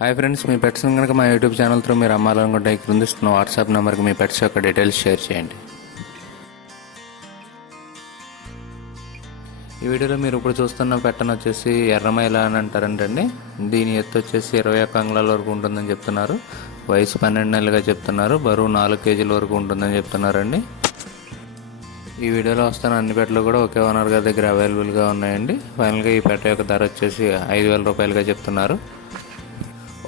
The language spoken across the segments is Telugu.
హాయ్ ఫ్రెండ్స్, మీ పెట్స్ కనుక మా యూట్యూబ్ ఛానల్ త్రూ మీరు అమ్మాలనుకుంటే క్రిందిస్తున్న వాట్సాప్ నెంబర్కి మీ పెట్స్ యొక్క డీటెయిల్స్ షేర్ చేయండి. ఈ వీడియోలో మీరు ఇప్పుడు చూస్తున్న పెట్టను వచ్చేసి ఎర్రమైల అని అంటారంటండి. దీని ఎత్తు వచ్చేసి 21 అంగుళాల వరకు ఉంటుందని చెప్తున్నారు. వయసు 12 నెలలుగా చెప్తున్నారు. బరువు 4 కేజీల వరకు ఉంటుందని చెప్తున్నారండి. ఈ వీడియోలో వస్తున్న అన్ని పెట్టలు కూడా ఒకే ఓనర్ గారి దగ్గర అవైలబుల్గా ఉన్నాయండి. ఫైనల్గా ఈ పెట్ట యొక్క ధర వచ్చేసి 5,000 రూపాయలుగా చెప్తున్నారు.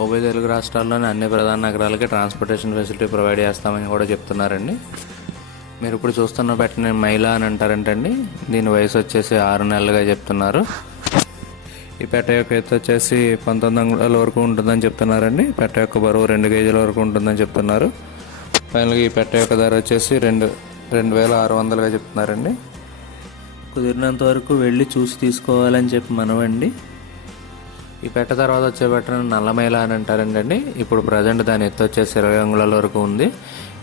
ఉభయ తెలుగు రాష్ట్రాల్లోని అన్ని ప్రధాన నగరాలకి ట్రాన్స్పోర్టేషన్ ఫెసిలిటీ ప్రొవైడ్ చేస్తామని కూడా చెప్తున్నారండి. మీరు ఇప్పుడు చూస్తున్న పెట్టని మైలా అని అంటారంటండి. దీని వయసు వచ్చేసి 6 నెలలుగా చెప్తున్నారు. ఈ పెట్ట యొక్క ఎత్తు వచ్చేసి 19 అంగుళాల వరకు ఉంటుందని చెప్తున్నారండి. పెట్ట యొక్క బరువు 2 కేజీల వరకు ఉంటుందని చెప్తున్నారు. ఫైనల్గా ఈ పెట్ట యొక్క ధర వచ్చేసి 2,600గా చెప్తున్నారండి. కుదిరినంత వరకు వెళ్ళి చూసి తీసుకోవాలని చెప్పి మనవండి. ఈ పెట్ట తర్వాత వచ్చే పెట్టను నల్లమైల అని అంటారండి. ఇప్పుడు ప్రజెంట్ దాని ఎత్తు వచ్చేసి 20 అంగుళాల వరకు ఉంది.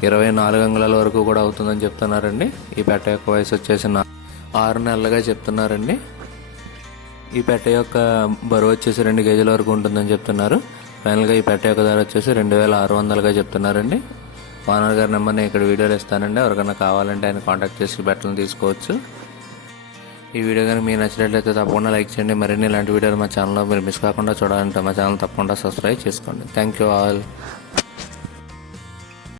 24 అంగుళాల వరకు కూడా అవుతుందని చెప్తున్నారండి. ఈ పెట్ట యొక్క వయసు వచ్చేసి 6 నెలలుగా చెప్తున్నారండి. ఈ పెట్ట యొక్క బరువు వచ్చేసి 2 కేజీల వరకు ఉంటుందని చెప్తున్నారు. ఫైనల్గా ఈ పెట్ట యొక్క ధర వచ్చేసి 2,600గా చెప్తున్నారండి. ఓనర్ గారి నెంబర్ని ఇక్కడ వీడియోలో ఇస్తానండి. ఎవరికైనా కావాలంటే ఆయన కాంటాక్ట్ చేసి బట్టలను తీసుకోవచ్చు. ఈ వీడియో కానీ మీకు నచ్చినట్లయితే తప్పకుండా లైక్ చేయండి. మరిన్ని ఇలాంటి వీడియోలు మా ఛానల్లో మీరు మిస్ కాకుండా చూడాలంటే మా ఛానల్ తప్పకుండా సబ్స్క్రైబ్ చేసుకోండి. Thank you all.